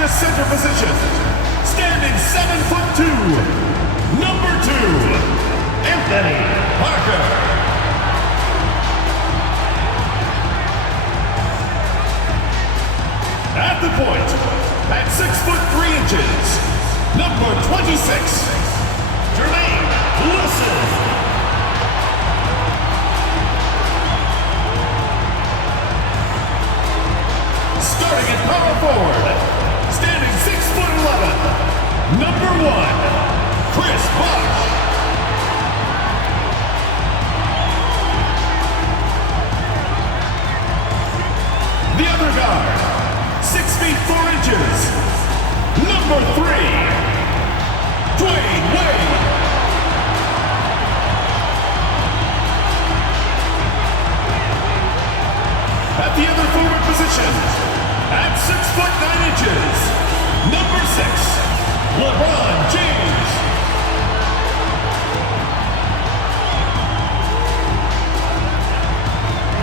the center position, standing 7'2", number 2, Anthony Parker. At the point, at 6'3", number 26, Jermaine Wilson. Starting at power forward, standing 6'11", number 1, Chris Bosh. The other guard, 6 feet 4 inches, number 3, Dwayne Wade. At the other forward position, at 6'9", number 6, LeBron James.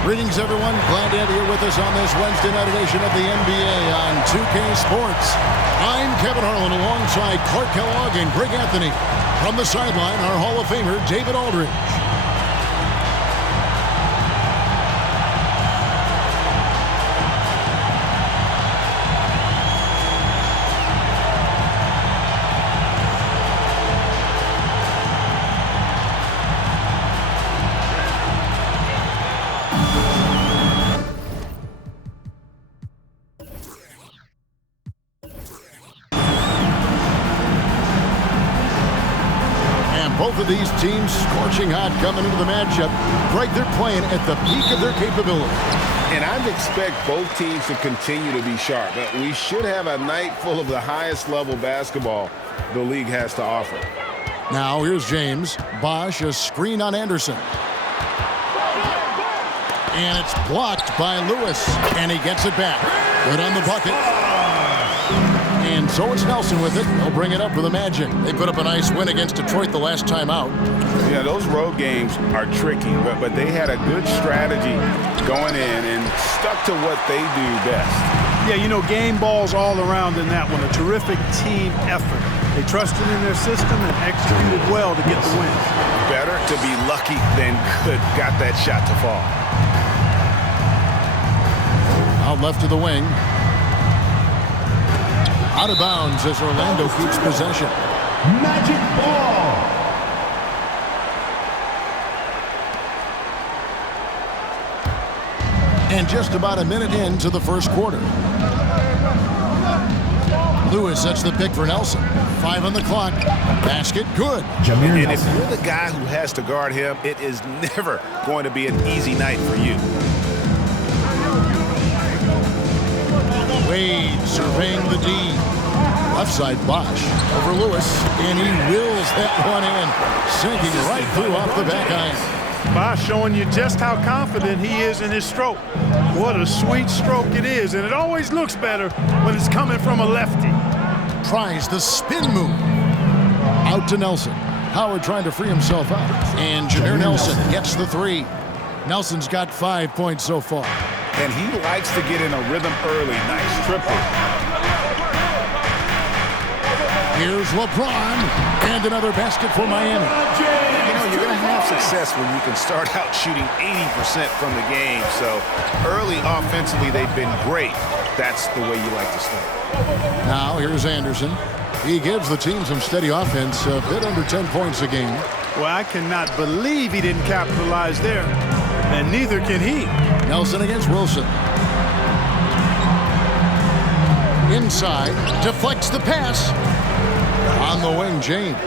Greetings, everyone. Glad to have you with us on this Wednesday night edition of the NBA on 2K Sports. I'm Kevin Harlan alongside Clark Kellogg and Greg Anthony. From the sideline, our Hall of Famer, David Aldridge. Both of these teams scorching hot coming into the matchup. Right, they're playing at the peak of their capability. And I'd expect both teams to continue to be sharp. But we should have a night full of the highest level basketball the league has to offer. Now here's James. Bosh, a screen on Anderson. And it's blocked by Lewis. And he gets it back. Good on the bucket. And so it's Nelson with it. He'll bring it up for the Magic. They put up a nice win against Detroit the last time out. Yeah, those road games are tricky, but they had a good strategy going in and stuck to what they do best. Yeah, you know, game balls all around in that one. A terrific team effort. They trusted in their system and executed well to get the win. Better to be lucky than good. Got that shot to fall. Out left to the wing. Out of bounds as Orlando keeps possession. Magic ball. And just about a minute into the first quarter. Lewis sets the pick for Nelson. 5 on the clock. Basket good. And if you're the guy who has to guard him, it is never going to be an easy night for you. Wade surveying the D. Left side Bosh over Lewis, and he wills that one in, sinking right through off the back iron. Bosh showing you just how confident he is in his stroke. What a sweet stroke it is, and it always looks better when it's coming from a lefty. Tries the spin move. Out to Nelson. Howard trying to free himself out. And Jameer Nelson gets the 3. Nelson's got 5 points so far. And he likes to get in a rhythm early. Nice triple. Here's LeBron. And another basket for Miami. You know, you're going to have success when you can start out shooting 80% from the game. So early offensively, they've been great. That's the way you like to start. Now here's Anderson. He gives the team some steady offense, a bit under 10 points a game. Well, I cannot believe he didn't capitalize there. And neither can he. Nelson against Wilson. Inside, deflects the pass. On the wing, James.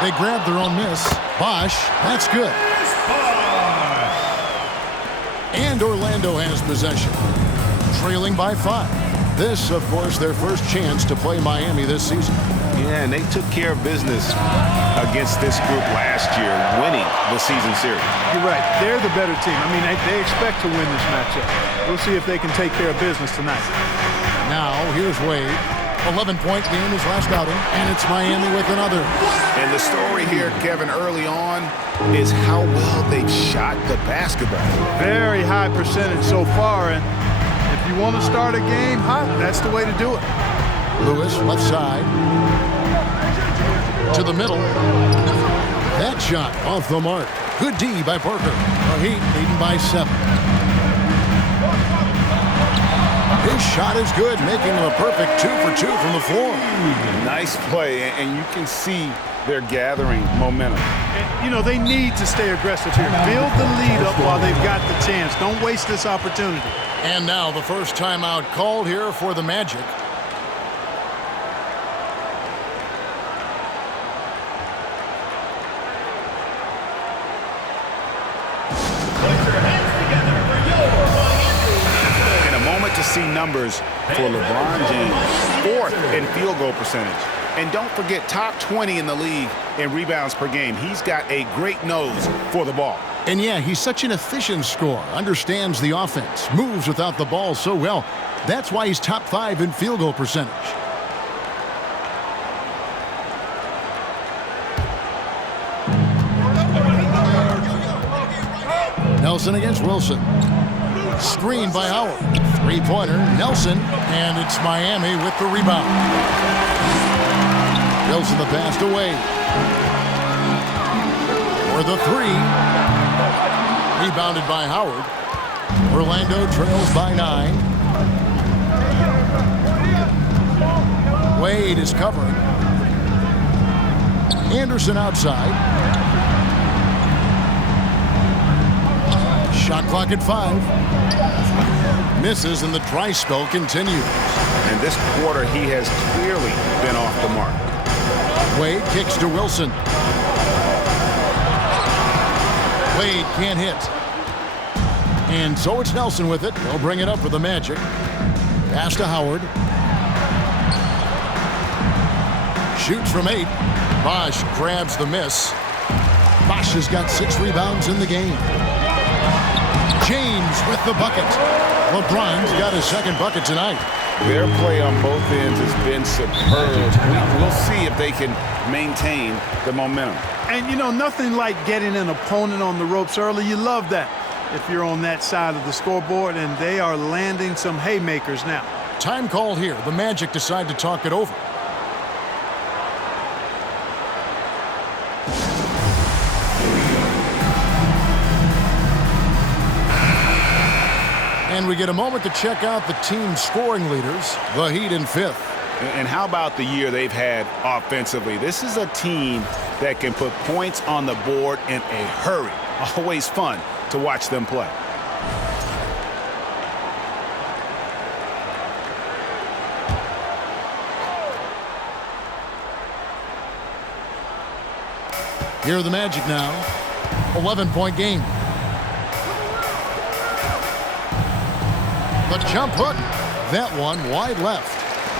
They grab their own miss. Bosh, that's good. And Orlando has possession. Trailing by 5. This, of course, their first chance to play Miami this season. Yeah, and they took care of business against this group last year, winning the season series. You're right. They're the better team. I mean, they expect to win this matchup. We'll see if they can take care of business tonight. Now, here's Wade. 11-point game his last outing, and it's Miami with another. And the story here, Kevin, early on is how well they've shot the basketball. Very high percentage so far, and if you want to start a game hot, that's the way to do it. Lewis, left side. To the middle. That shot off the mark. Good D by Parker. The Heat leading by 7. His shot is good, making him a perfect 2 for 2 from the floor. Nice play, and you can see they're gathering momentum. And, you know, they need to stay aggressive here. Build the lead up while they've got the chance. Don't waste this opportunity. And now the first timeout called here for the Magic. To see numbers for LeBron James, 4th in field goal percentage. And don't forget, top 20 in the league in rebounds per game. He's got a great nose for the ball. And yeah, he's such an efficient scorer, understands the offense, moves without the ball so well. That's why he's top 5 in field goal percentage. Nelson against Wilson. Screen by Howard. Three-pointer, Nelson, and it's Miami with the rebound. Wilson the pass to Wade. For the 3. Rebounded by Howard. Orlando trails by 9. Wade is covering. Anderson outside. Shot clock at 5. Misses, and the dry spell continues. And this quarter, he has clearly been off the mark. Wade kicks to Wilson. Wade can't hit. And so it's Nelson with it. They'll bring it up for the Magic. Pass to Howard. Shoots from 8. Bosh grabs the miss. Bosh has got 6 rebounds in the game. James with the bucket. LeBron's got his 2nd bucket tonight. Their play on both ends has been superb. We'll see if they can maintain the momentum. And, you know, nothing like getting an opponent on the ropes early. You love that if you're on that side of the scoreboard, and they are landing some haymakers now. Time called here. The Magic decide to talk it over. And we get a moment to check out the team's scoring leaders, the Heat in 5th. And how about the year they've had offensively? This is a team that can put points on the board in a hurry. Always fun to watch them play. Here are the Magic now. 11-point game. The jump hook. That one wide left.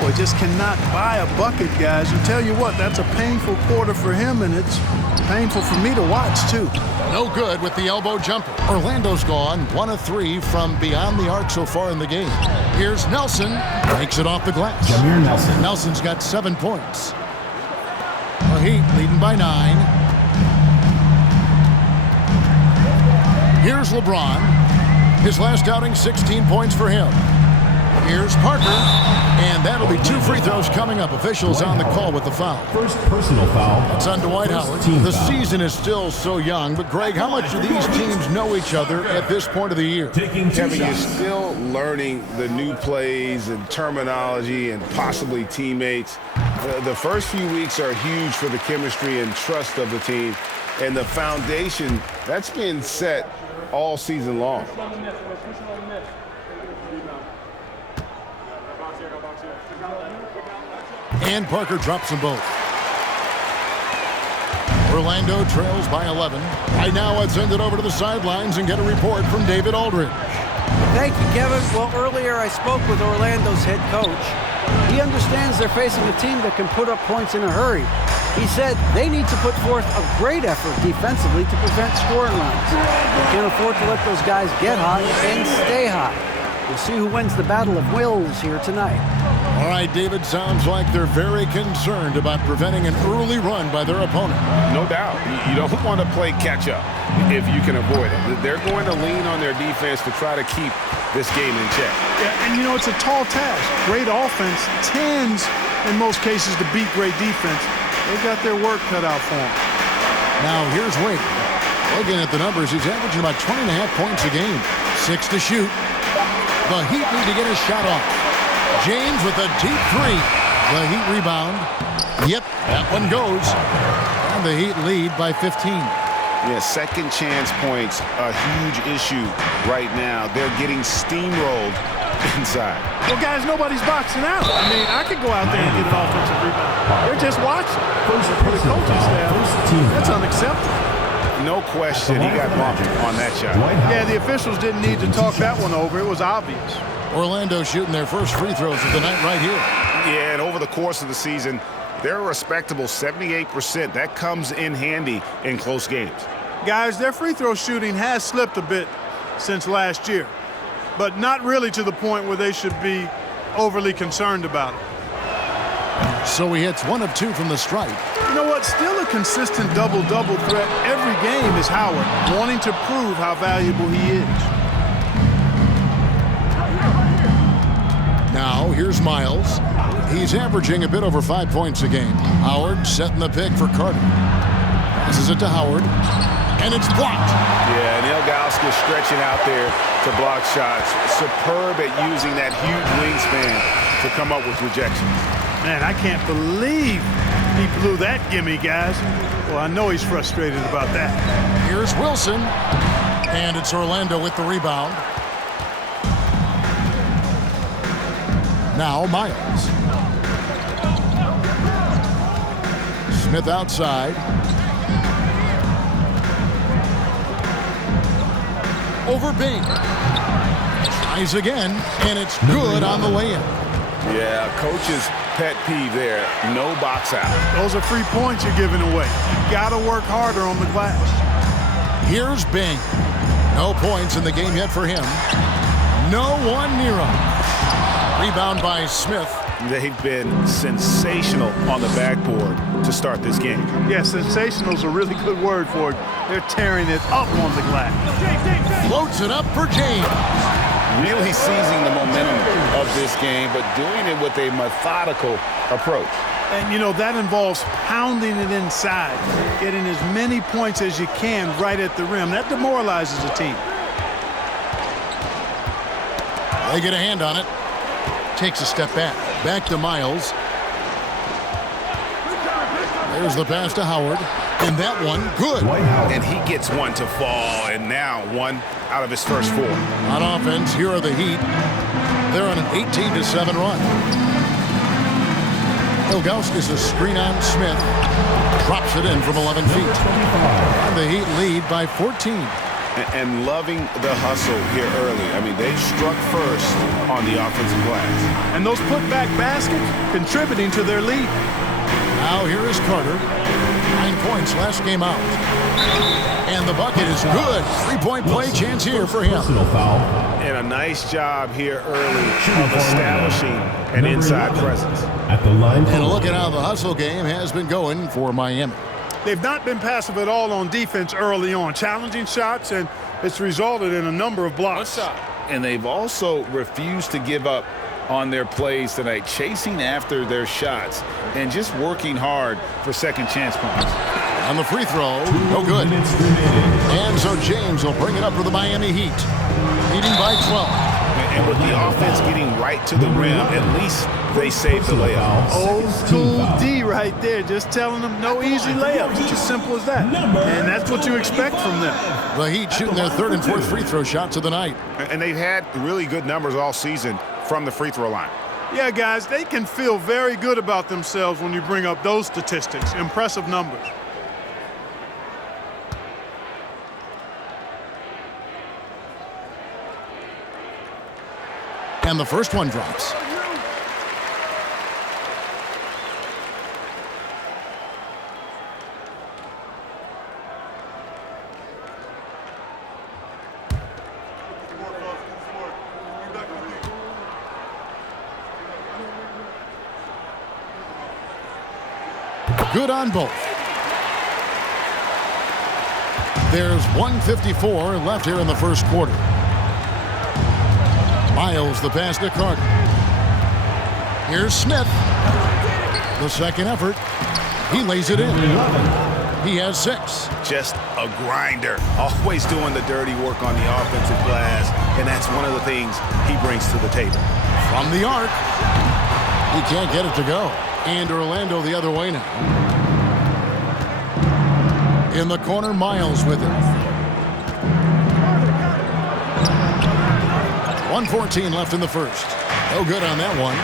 Boy, just cannot buy a bucket, guys. I tell you what, that's a painful quarter for him, and it's painful for me to watch, too. No good with the elbow jumper. Orlando's gone 1 of 3 from beyond the arc so far in the game. Here's Nelson. Makes it off the glass. Jameer Nelson. Nelson's got 7 points. The Heat leading by 9. Here's LeBron. His last outing, 16 points for him. Here's Parker, and that'll be 2 free throws coming up. Officials on the call with the foul. First personal foul. It's on Dwight Howard. The season is still so young, but Greg, how much do these teams know each other at this point of the year? Kevin, you're still learning the new plays and terminology and possibly teammates. The first few weeks are huge for the chemistry and trust of the team, and the foundation, that's been set all season long. And Parker drops them both. Orlando trails by 11. Right now, let's send it over to the sidelines and get a report from David Aldridge. Thank you, Kevin. Well, earlier I spoke with Orlando's head coach. He understands they're facing a team that can put up points in a hurry. He said they need to put forth a great effort defensively to prevent scoring runs. They can't afford to let those guys get hot and stay hot. We'll see who wins the battle of wills here tonight. All right, David, sounds like they're very concerned about preventing an early run by their opponent. No doubt. You don't want to play catch-up if you can avoid it. They're going to lean on their defense to try to keep this game in check. Yeah, and, it's a tall task. Great offense tends, in most cases, to beat great defense. They've got their work cut out for them. Now, here's Wade. Looking at the numbers, he's averaging about 20.5 points a game. 6 to shoot. The Heat need to get a shot off. James with a deep three. The Heat rebound. Yep, that one goes. And the Heat lead by 15. Yeah, second chance points, a huge issue right now. They're getting steamrolled inside. Well, guys, nobody's boxing out. I mean, I could go out there and get an offensive rebound. They're just watching. For the coaching staff, that's unacceptable. No question, he got bumped on that shot. Yeah, the officials didn't need to talk that one over. It was obvious. Orlando shooting their first free throws of the night right here. Yeah, and over the course of the season, they're a respectable 78%. That comes in handy in close games. Guys, their free throw shooting has slipped a bit since last year, but not really to the point where they should be overly concerned about it. So he hits 1 of 2 from the stripe. You know what? Still a consistent double-double threat every game is Howard, wanting to prove how valuable he is. Now, here's Miles. He's averaging a bit over 5 points a game. Howard setting the pick for Carter. Passes it to Howard, and it's blocked. Yeah, and Ilgauskas stretching out there to block shots. Superb at using that huge wingspan to come up with rejections. Man, I can't believe he blew that gimme, guys. Well, I know he's frustrated about that. Here's Wilson, and it's Orlando with the rebound. Now Miles. Smith outside. Over Bing. Tries again, and it's good on the way-in. Yeah, coach's pet peeve there. No box out. Those are free points you're giving away. You got to work harder on the glass. Here's Bing. No points in the game yet for him. No one near him. Rebound by Smith. They've been sensational on the backboard to start this game. Yeah, sensational is a really good word for it. They're tearing it up on the glass. Floats it up for James. Really seizing the momentum of this game, but doing it with a methodical approach. And, that involves pounding it inside, getting as many points as you can right at the rim. That demoralizes a team. They get a hand on it. Takes a step back. Back to Miles. There's the pass to Howard. And that one, good. And he gets one to fall, and now one out of his first 4. On offense, here are the Heat. They're on an 18-7 run. Ilgauskas a screen on Smith. Drops it in from 11 feet. And the Heat lead by 14. And loving the hustle here early. I mean, they struck first on the offensive glass. And those putback baskets contributing to their lead. Now here is Carter. 9 points last game out. And the bucket is good. 3-point play chance here for him. And a nice job here early of establishing an inside presence. At the line. And look at how the hustle game has been going for Miami. They've not been passive at all on defense early on. Challenging shots, and it's resulted in a number of blocks. And they've also refused to give up on their plays tonight, chasing after their shots and just working hard for second chance points. On the free throw, no good. And so James will bring it up for the Miami Heat, leading by 12. And with the offense getting right to the rim, at least they saved the layup. Old school D right there, just telling them no easy layups. It's as simple as that. And that's what you expect from them. The Heat shooting their 3rd and 4th free throw shots of the night. And they've had really good numbers all season from the free throw line. Yeah, guys, they can feel very good about themselves when you bring up those statistics. Impressive numbers. And the first one drops. Good on both. There's 1:54 left here in the first quarter. Miles the pass to Carter. Here's Smith. The second effort. He lays it in. He has 6. Just a grinder. Always doing the dirty work on the offensive glass, and that's one of the things he brings to the table. From the arc. He can't get it to go. And Orlando the other way now. In the corner, Miles with it. 1:14 left in the first. No good on that one.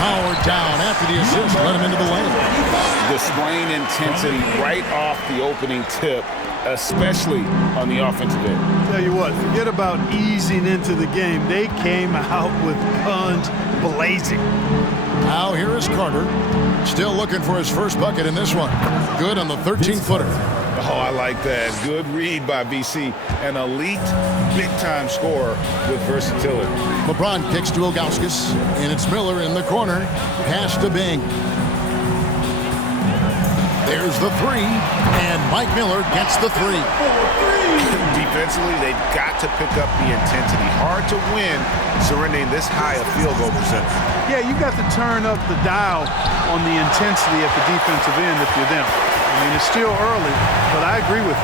Howard down after the assist. Let him into the lane. Displaying intensity right off the opening tip, especially on the offensive end. Tell you what, forget about easing into the game. They came out with guns blazing. Now here is Carter. Still looking for his first bucket in this one. Good on the 13-footer. Oh, I like that. Good read by BC. An elite, big-time scorer with versatility. LeBron kicks to Ilgauskas, and it's Miller in the corner. Pass to Bing. There's the 3, and Mike Miller gets the 3. Defensively, they've got to pick up the intensity. Hard to win surrendering this high a field goal percentage. Yeah, you got to turn up the dial on the intensity at the defensive end if you're them. I mean, it's still early, but I agree with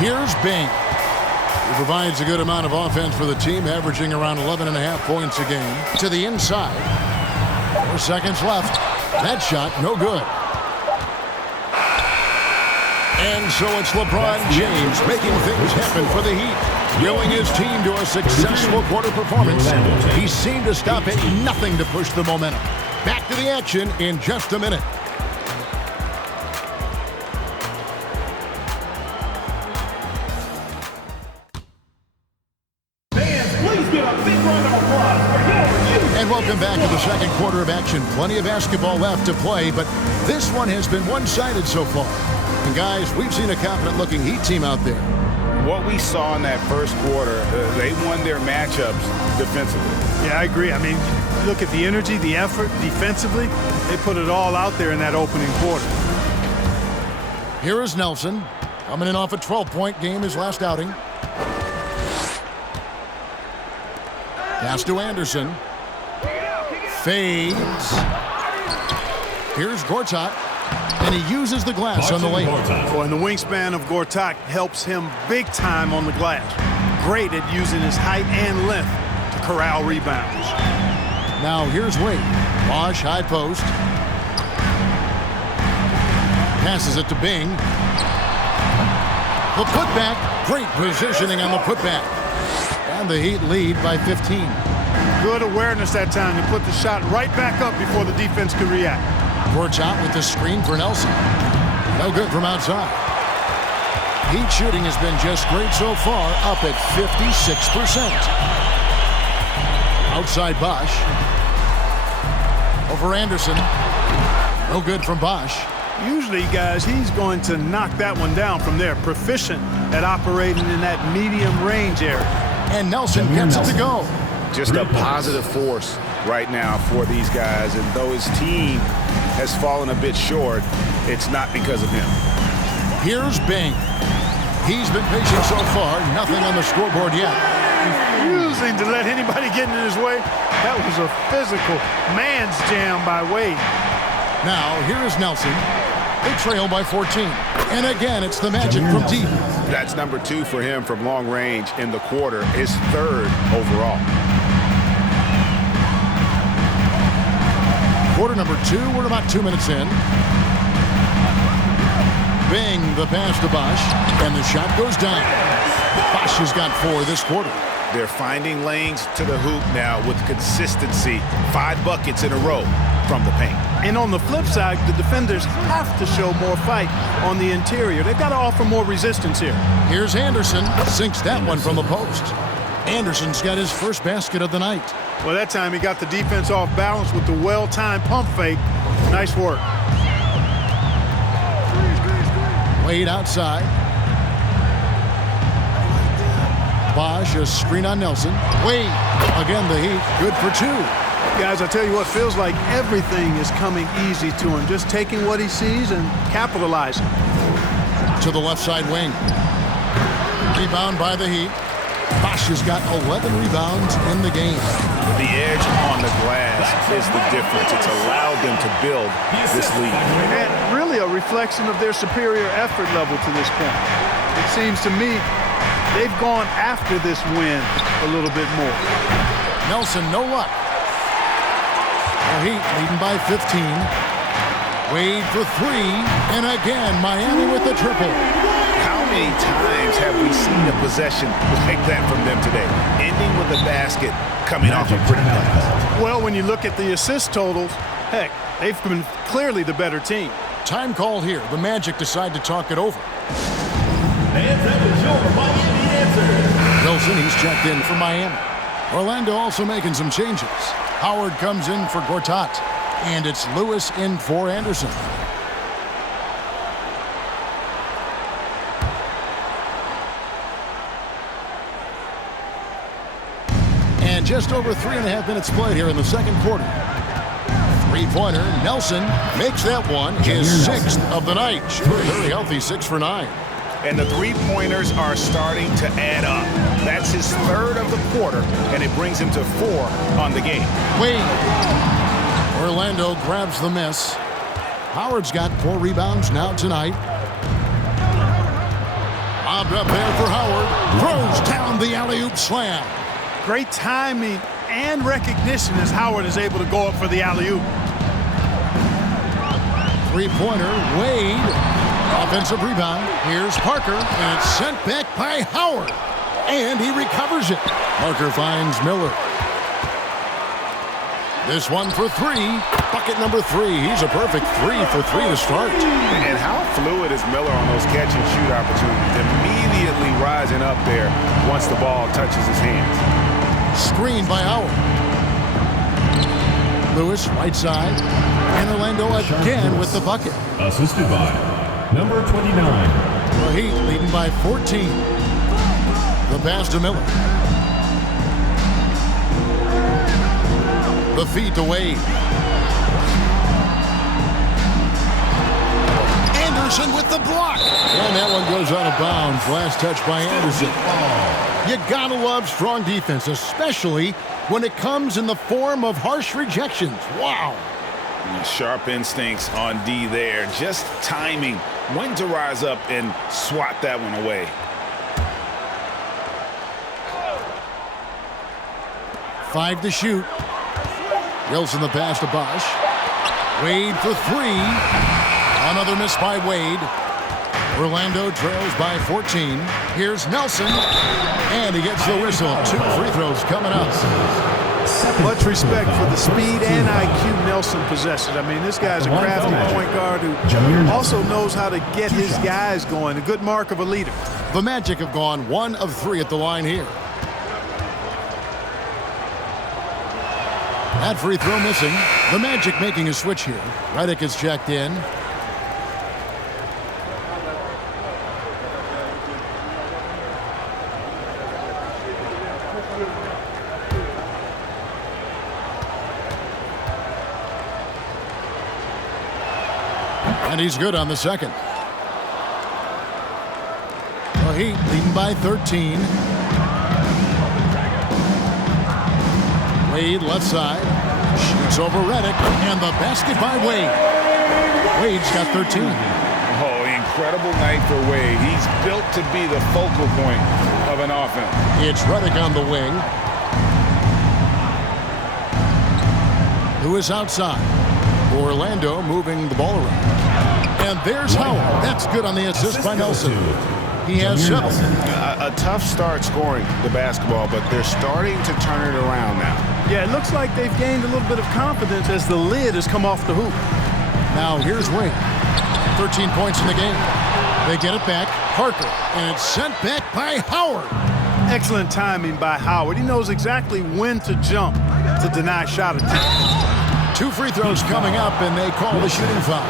you. Here's Bing. He provides a good amount of offense for the team, averaging around 11.5 points a game. To the inside. 4 seconds left. That shot, no good. And so it's LeBron James making things happen for the Heat. Willing his team to a successful quarter performance. He seemed to stop at nothing to push the momentum. Back to the action in just a minute. And welcome back to the second quarter of action. Plenty of basketball left to play, but this one has been one-sided so far. And guys, we've seen a confident-looking Heat team out there. What we saw in that first quarter, they won their matchups defensively. Yeah, I agree. I mean, look at the energy, the effort defensively. They put it all out there in that opening quarter. Here is Nelson, coming in off a 12-point game his last outing. Pass to Anderson. Fades. Here's Gortat, and he uses the glass on the lane. Oh, and the wingspan of Gortat helps him big time on the glass. Great at using his height and length to corral rebounds. Now here's Wade. Bosh, high post. Passes it to Bing. The putback. Great positioning on the putback. And the Heat lead by 15. Good awareness that time to put the shot right back up before the defense could react. Gortat with the screen for Nelson. No good from outside. Heat shooting has been just great so far, up at 56%. Outside Bosh. Over Anderson. No good from Bosh. Usually, guys, he's going to knock that one down from there. Proficient at operating in that medium range area. And Nelson gets it to go. Just a positive force right now for these guys. And though his team has fallen a bit short, it's not because of him. Here's Bing. He's been patient so far. Nothing on the scoreboard yet. Refusing to let anybody get in his way. That was a physical man's jam by Wade. Now, here is Nelson. They trail by 14. And again, it's the magic from deep. That's number 2 for him from long range in the quarter. His 3rd overall. Quarter number 2, we're about 2 minutes in. Bing, the pass to Bosh, and the shot goes down. Bosh has got 4 this quarter. They're finding lanes to the hoop now with consistency. 5 buckets in a row from the paint. And on the flip side, the defenders have to show more fight on the interior. They've got to offer more resistance here. Here's Anderson. Sinks that one from the post. Anderson's got his first basket of the night. Well, that time he got the defense off balance with the well-timed pump fake. Nice work. Wade outside. Bosh, a screen on Nelson. Wade Again, the Heat good for 2. Guys, I tell you what, feels like everything is coming easy to him. Just taking what he sees and capitalizing. To the left side wing. Rebound by the Heat. Bosh has got 11 rebounds in the game. The edge on the glass is the difference. It's allowed them to build this lead. And really a reflection of their superior effort level to this point. It seems to me they've gone after this win a little bit more. Nelson, no luck. The Heat leading by 15. Wade for 3. And again, Miami with the triple. How many times have we seen a possession like that from them today? Ending with a basket coming off a pretty pass. Well, when you look at the assist totals, heck, they've been clearly the better team. Time called here. The Magic decide to talk it over. And that was your Miami answer. Wilson, he's checked in for Miami. Orlando also making some changes. Howard comes in for Gortat. And it's Lewis in for Anderson. And just over 3.5 minutes played here in the second quarter. Three-pointer, Nelson makes that one, his 6th of the night. Very healthy, 6 for 9. And the three-pointers are starting to add up. That's his 3rd of the quarter, and it brings him to 4 on the game. Wade. Orlando grabs the miss. Howard's got 4 rebounds now tonight. Lobbed up there for Howard. Throws down the alley-oop slam. Great timing and recognition as Howard is able to go up for the alley-oop. Three-pointer, Wade. Offensive rebound. Here's Parker, and it's sent back by Howard. And he recovers it. Parker finds Miller. This one for 3. Bucket number 3. He's a perfect 3 for 3 to start. And how fluid is Miller on those catch-and-shoot opportunities? Immediately rising up there once the ball touches his hands. Screen by Howard. Lewis, right side. And Orlando again with the bucket. Assisted by number 29. The Heat leading by 14. The pass to Miller. The feed to Wade. Anderson with the block. And that one goes out of bounds. Last touch by Anderson. You gotta love strong defense, especially when it comes in the form of harsh rejections. Wow. Sharp instincts on D there. Just timing when to rise up and swat that one away. Five to shoot. Wilson the pass to Bosh. Wade for 3. Another miss by Wade. Orlando trails by 14. Here's Nelson. And he gets the whistle. 2 free throws coming up. Much respect for the speed and IQ Nelson possesses. I mean, this guy's a crafty point guard who also knows how to get his guys going. A good mark of a leader. The Magic have gone 1 of 3 at the line here. That free throw missing. The Magic making a switch here. Redick is checked in. And he's good on the second. The Heat leading by 13. Wade left side. Shoots over Redick. And the basket by Wade. Wade's got 13. Oh, incredible night for Wade. He's built to be the focal point of an offense. It's Redick on the wing. Lewis outside. Orlando moving the ball around. And there's Howard. That's good on the assist by Nelson. He has 7. A tough start scoring the basketball, but they're starting to turn it around now. Yeah, it looks like they've gained a little bit of confidence as the lid has come off the hoop. Now here's Wade. 13 points in the game. They get it back. Parker. And it's sent back by Howard. Excellent timing by Howard. He knows exactly when to jump to deny shot attempt. 2 free throws coming up, and they call the shooting foul.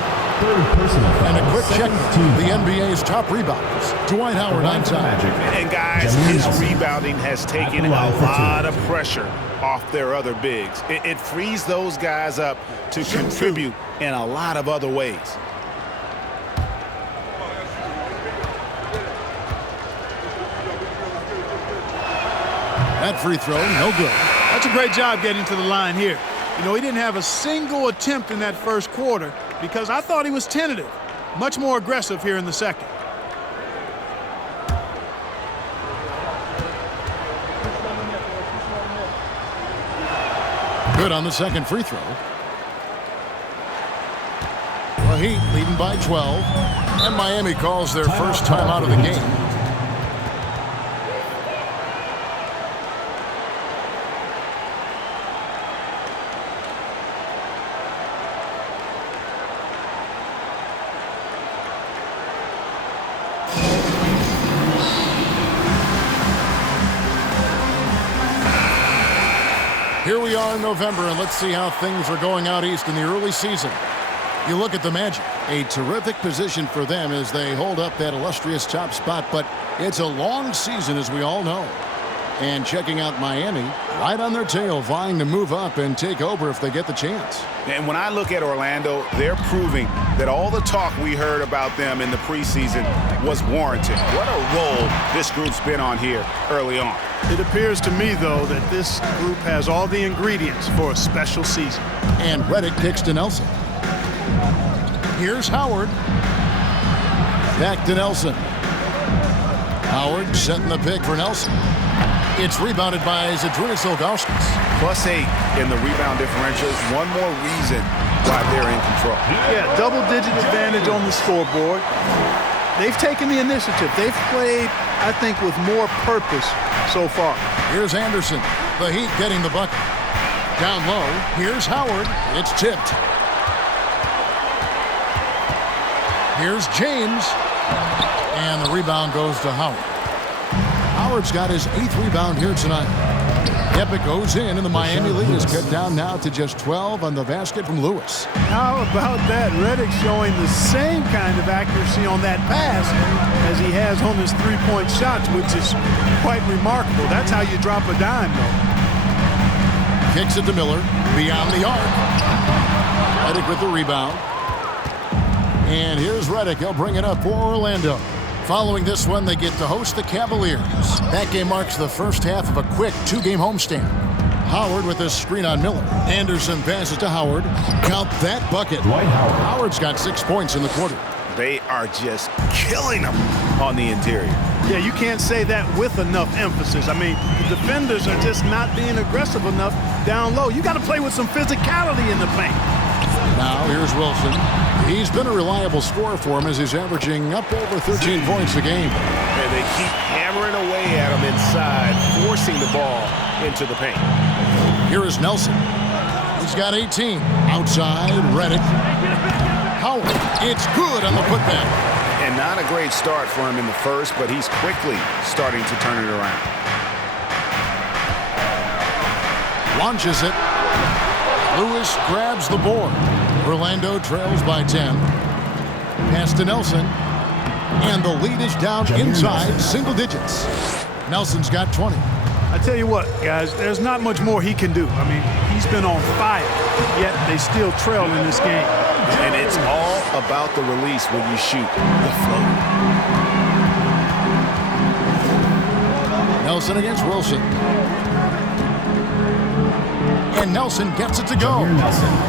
And a quick check the NBA's top rebounders. Dwight Howard on top. And guys, his rebounding has taken a lot of pressure off their other bigs. It frees those guys up to contribute in a lot of other ways. That free throw, no good. That's a great job getting to the line here. You know, he didn't have a single attempt in that first quarter because I thought he was tentative. Much more aggressive here in the second. Good on the second free throw. The Heat leading by 12. And Miami calls their first time out of the game. Here we are in November, and let's see how things are going out east in the early season. You look at the Magic, a terrific position for them as they hold up that illustrious top spot, but it's a long season, as we all know. And checking out Miami, right on their tail, vying to move up and take over if they get the chance. And when I look at Orlando, they're proving that all the talk we heard about them in the preseason was warranted. What a role this group's been on here early on. It appears to me, though, that this group has all the ingredients for a special season. And Redick kicks to Nelson. Here's Howard. Back to Nelson. Howard setting the pick for Nelson. It's rebounded by Zydrunas Ilgauskas. +8 in the rebound differentials. One more reason why they're in control. Yeah, double-digit advantage on the scoreboard. They've taken the initiative. They've played, I think, with more purpose so far. Here's Anderson. The Heat getting the bucket. Down low. Here's Howard. It's tipped. Here's James. And the rebound goes to Howard. Howard's got his 8th rebound here tonight. Yep, it goes in, and the Miami lead is cut down now to just 12 on the basket from Lewis. How about that? Redick showing the same kind of accuracy on that pass as he has on his three-point shots, which is quite remarkable. That's how you drop a dime, though. Kicks it to Miller, beyond the arc. Redick with the rebound. And here's Redick. He'll bring it up for Orlando. Following this one, they get to host the Cavaliers. That game marks the first half of a quick 2-game homestand. Howard with this screen on Miller. Anderson passes to Howard. Count that bucket. Howard's got 6 points in the quarter. They are just killing them on the interior. Yeah, you can't say that with enough emphasis. I mean, the defenders are just not being aggressive enough down low. You got to play with some physicality in the paint. Now, here's Wilson. He's been a reliable scorer for him as he's averaging up over 13 points a game. And they keep hammering away at him inside, forcing the ball into the paint. Here is Nelson. He's got 18. Outside, Redick. Howard. It's good on the putback. And not a great start for him in the first, but he's quickly starting to turn it around. Launches it. Lewis grabs the board. Orlando trails by 10. Pass to Nelson. And the lead is down inside single digits. Nelson's got 20. I tell you what, guys, there's not much more he can do. I mean, he's been on fire, yet they still trail in this game. And it's all about the release when you shoot the float. Nelson against Wilson. And Nelson gets it to go.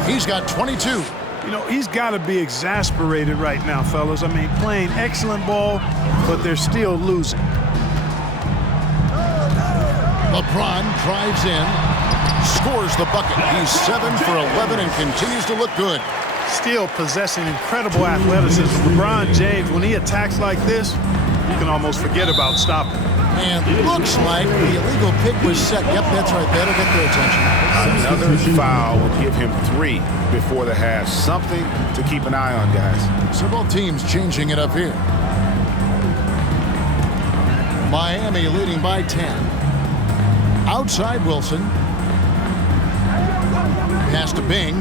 He's got 22. You know, he's got to be exasperated right now, fellas. I mean, playing excellent ball, but they're still losing. LeBron drives in, scores the bucket. He's 7 for 11 and continues to look good. Still possessing incredible athleticism. LeBron James, when he attacks like this, you can almost forget about stopping. And looks like the illegal pick was set. Yep, that's right. That'll get their attention. Another foul will give him 3 before the half. Something to keep an eye on, guys. So both teams changing it up here. Miami leading by 10. Outside Wilson. Pass to Bing.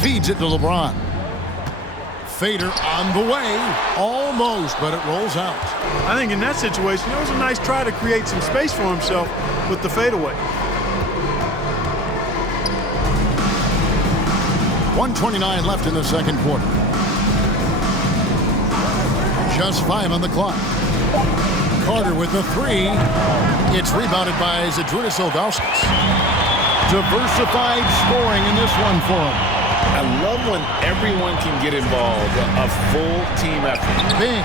Feeds it to LeBron. Fader on the way. Almost, but it rolls out. I think in that situation, it was a nice try to create some space for himself with the fadeaway. 1:29 left in the second quarter. Just 5 on the clock. Carter with the 3. It's rebounded by Zydrunas Ilgauskas. Diversified scoring in this one for him. I love when everyone can get involved, a full team effort. Bing.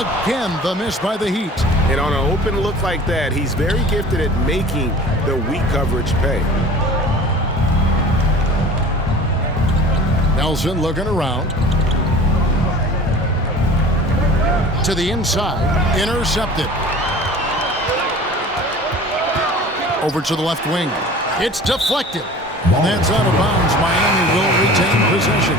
Again, the miss by the Heat. And on an open look like that, he's very gifted at making the weak coverage pay. Nelson looking around. To the inside. Intercepted. Over to the left wing. It's deflected. And that's out of bounds. Miami will retain possession.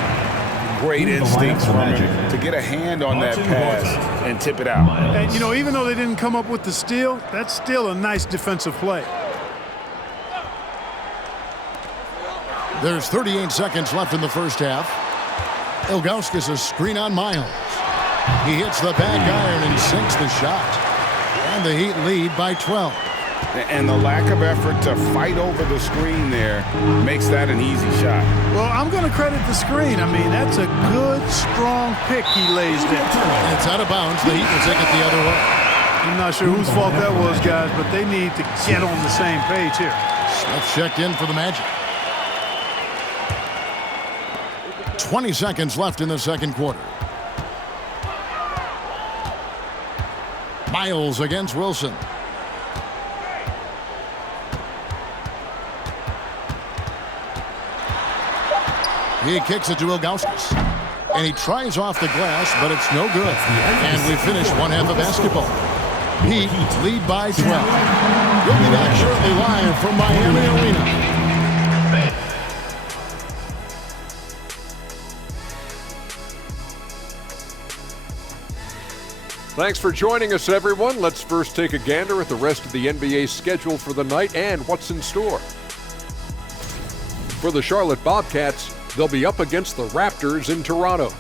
Great instincts from him to get a hand on that pass and tip it out. And, you know, even though they didn't come up with the steal, that's still a nice defensive play. There's 38 seconds left in the first half. Ilgauskas a screen on Miles. He hits the back iron and sinks the shot. And the Heat lead by 12. And the lack of effort to fight over the screen there makes that an easy shot. Well, I'm going to credit the screen. I mean, that's a good, strong pick he lays there. It's out of bounds. The Heat will take it the other way. I'm not sure whose fault that was, guys, but they need to get on the same page here. Smith checked in for the Magic. 20 seconds left in the second quarter. Miles against Wilson. He kicks it to Ilgauskas. And he tries off the glass, but it's no good. And we finish one half of basketball. Heat lead by 12. We'll be back shortly live from Miami Arena. Thanks for joining us, everyone. Let's first take a gander at the rest of the NBA schedule for the night and what's in store. For the Charlotte Bobcats, they'll be up against the Raptors in Toronto.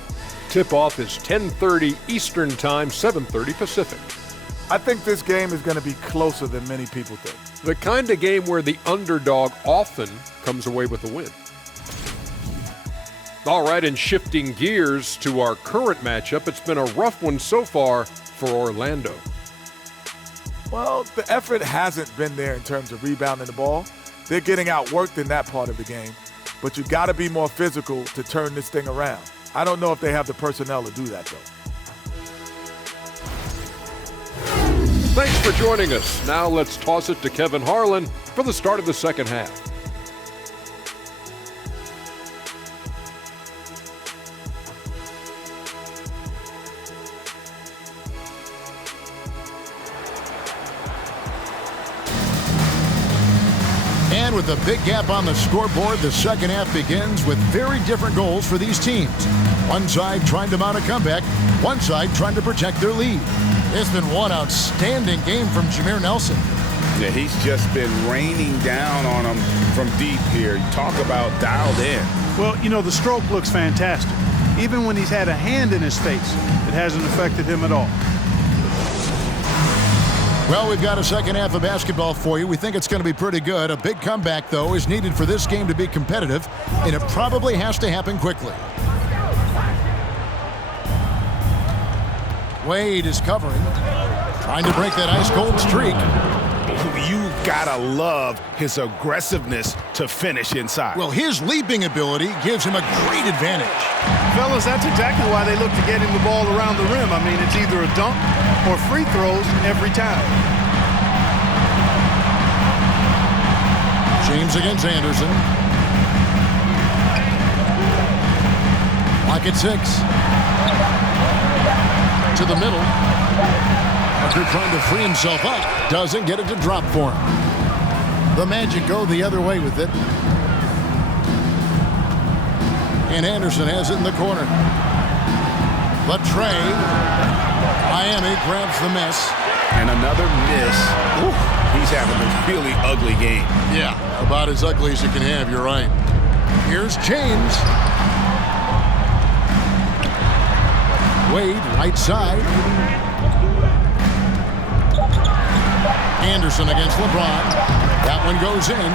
Tip-off is 10:30 Eastern Time, 7:30 Pacific. I think this game is going to be closer than many people think. The kind of game where the underdog often comes away with a win. All right, and shifting gears to our current matchup, it's been a rough one so far for Orlando. Well, the effort hasn't been there in terms of rebounding the ball. They're getting outworked in that part of the game, but you got to be more physical to turn this thing around. I don't know if they have the personnel to do that, though. Thanks for joining us. Now let's toss it to Kevin Harlan for the start of the second half. And with a big gap on the scoreboard, the second half begins with very different goals for these teams. One side trying to mount a comeback, one side trying to protect their lead. It's been one outstanding game from Jameer Nelson. Yeah, he's just been raining down on them from deep here. You talk about dialed in. Well, you know, the stroke looks fantastic. Even when he's had a hand in his face, it hasn't affected him at all. Well, we've got a second half of basketball for you. We think it's going to be pretty good. A big comeback, though, is needed for this game to be competitive, and it probably has to happen quickly. Wade is covering, trying to break that ice-cold streak. You gotta love his aggressiveness to finish inside. Well, his leaping ability gives him a great advantage. Fellas, that's exactly why they look to get him the ball around the rim. I mean, it's either a dunk or free throws every time. James against Anderson. Lock at 6. To the middle. Parker trying to free himself up. Doesn't get it to drop for him. The Magic go the other way with it. And Anderson has it in the corner. But Trey, Miami grabs the miss. And another miss. Ooh, he's having a really ugly game. Yeah, about as ugly as you can have, you're right. Here's James. Wade, right side. Anderson against LeBron. That one goes in.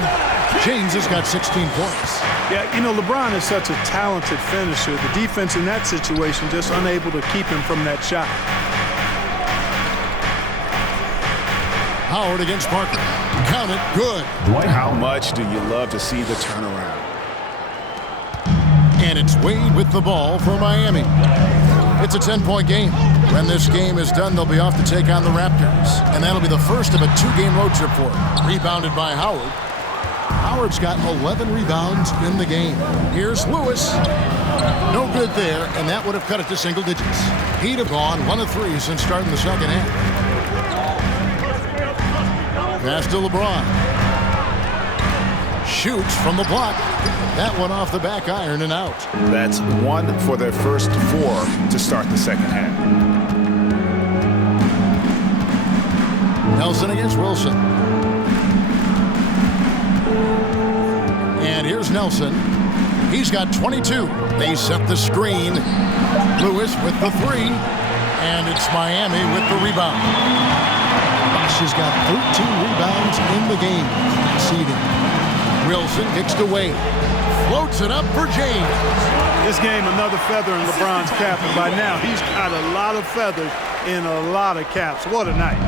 James has got 16 points. Yeah, you know, LeBron is such a talented finisher. The defense in that situation just unable to keep him from that shot. Howard against Parker. Count it. Good. How much do you love to see the turnaround? And it's Wade with the ball for Miami. It's a 10-point game. When this game is done, they'll be off to take on the Raptors. And that'll be the first of a 2-game road trip for him. Rebounded by Howard. Howard's got 11 rebounds in the game. Here's Lewis. No good there, and that would have cut it to single digits. He'd have gone 1 of 3 since starting the second half. Pass to LeBron. Shoots from the block. That one off the back iron and out. That's 1 for their first 4 to start the second half. Nelson against Wilson. And here's Nelson. He's got 22. They set the screen. Lewis with the 3. And it's Miami with the rebound. Bosh has got 13 rebounds in the game. Conceding. Wilson kicks to Wade. Floats it up for James. This game, another feather in LeBron's cap, and by now he's got a lot of feathers in a lot of caps. What a night.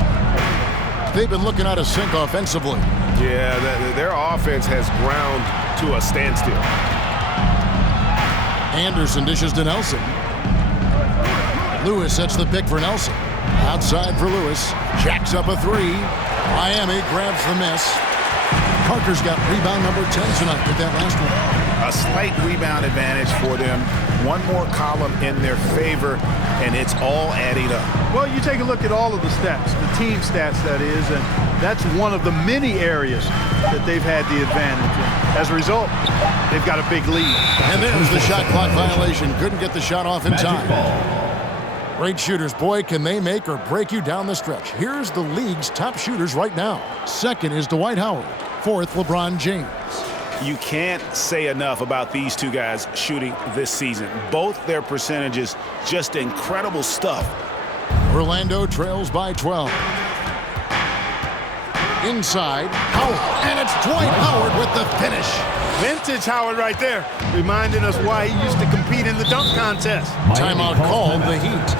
They've been looking out of sync offensively. Yeah, their offense has ground to a standstill. Anderson dishes to Nelson. Lewis sets the pick for Nelson. Outside for Lewis. Jacks up a 3. Miami grabs the miss. Parker's got rebound number 10 tonight with that last one. A slight rebound advantage for them. One more column in their favor, and it's all adding up. Well, you take a look at all of the stats, the team stats that is, and that's one of the many areas that they've had the advantage. And as a result, they've got a big lead. And there's the shot clock violation. Couldn't get the shot off in time. Great shooters. Boy, can they make or break you down the stretch. Here's the league's top shooters right now. Second is Dwight Howard. Fourth, LeBron James. You can't say enough about these two guys shooting this season. Both their percentages, just incredible stuff. Orlando trails by 12. Inside, Howard, and it's Dwight Howard with the finish. Vintage Howard right there, reminding us why he used to compete in the dunk contest. Timeout called the Heat.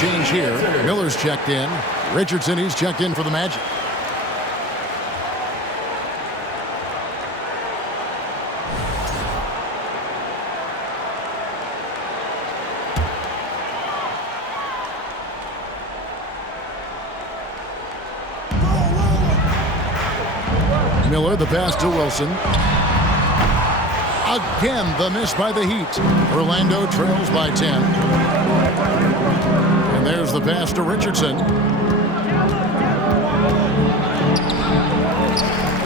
Change here. Miller's checked in. Richardson, he's checked in for the Magic. Miller, the pass to Wilson. Again, the miss by the Heat. Orlando trails by 10. And there's the pass to Richardson.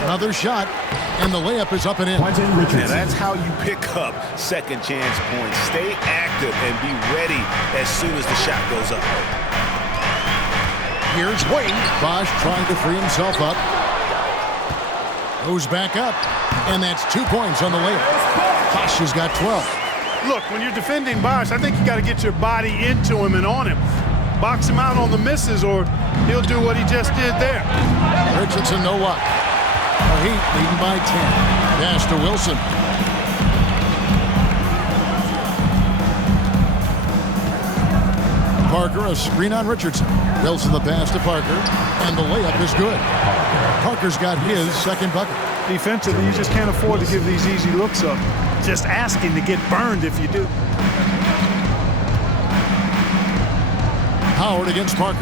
Another shot, and the layup is up and in. And that's how you pick up second chance points. Stay active and be ready as soon as the shot goes up. Here's Wade. Bosh trying to free himself up. Goes back up, and that's 2 points on the layup. Bosh has got 12. Look, when you're defending Bosh, I think you got to get your body into him and on him. Box him out on the misses, or he'll do what he just did there. Richardson, no luck. The Heat leading by 10. Pass to Wilson. Parker, a screen on Richardson. Wilson the pass to Parker, and the layup is good. Parker's got his second bucket. Defensively, you just can't afford to give these easy looks up. Just asking to get burned if you do. Howard against Parker.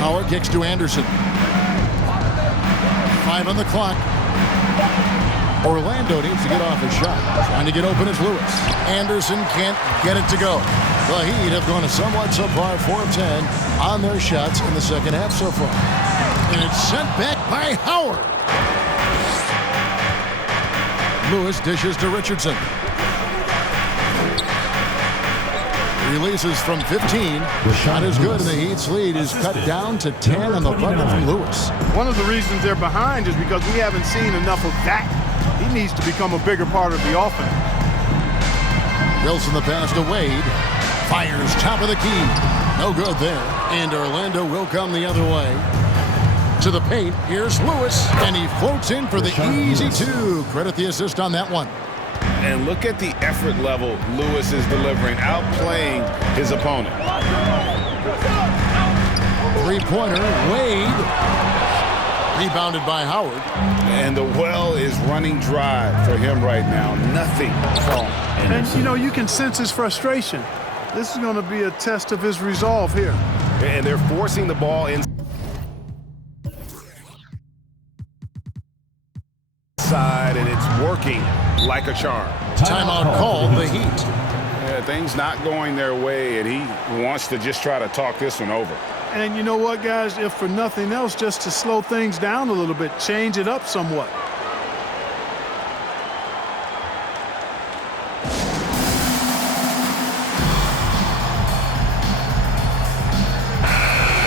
Howard kicks to Anderson. 5 on the clock. Orlando needs to get off his shot. Trying to get open is Lewis. Anderson can't get it to go. The Heat have gone a somewhat subpar 4 of 10 on their shots in the second half so far. And it's sent back by Howard. Lewis dishes to Richardson. Releases from 15. The shot is good, and the Heat's lead is cut down to 10 on the bucket from Lewis. One of the reasons they're behind is because we haven't seen enough of that. He needs to become a bigger part of the offense. Wilson the pass to Wade. Fires top of the key. No good there. And Orlando will come the other way. To the paint. Here's Lewis. And he floats in for the easy two. Credit the assist on that one. And look at the effort level Lewis is delivering, outplaying his opponent. Three-pointer, Wade. Rebounded by Howard. And the well is running dry for him right now. Nothing falling. And, you know, you can sense his frustration. This is going to be a test of his resolve here. And they're forcing the ball inside, and it's working like a charm. Timeout called, the Heat. Yeah, things not going their way, and he wants to just try to talk this one over. And you know what, guys? If for nothing else, just to slow things down a little bit, change it up somewhat.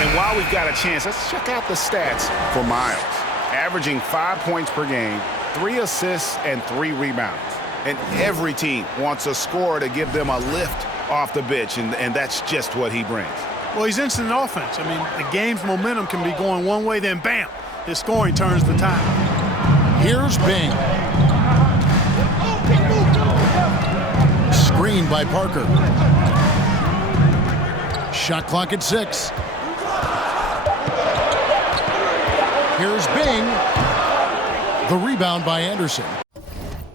And while we've got a chance, let's check out the stats for Miles. Averaging 5 points per game, 3 assists, and 3 rebounds. And every team wants a scorer to give them a lift off the bench, and that's just what he brings. Well, he's instant offense. I mean, the game's momentum can be going one way, then bam, his scoring turns the tide. Here's Bing. Screen by Parker. Shot clock at 6. Here's Bing. The rebound by Anderson.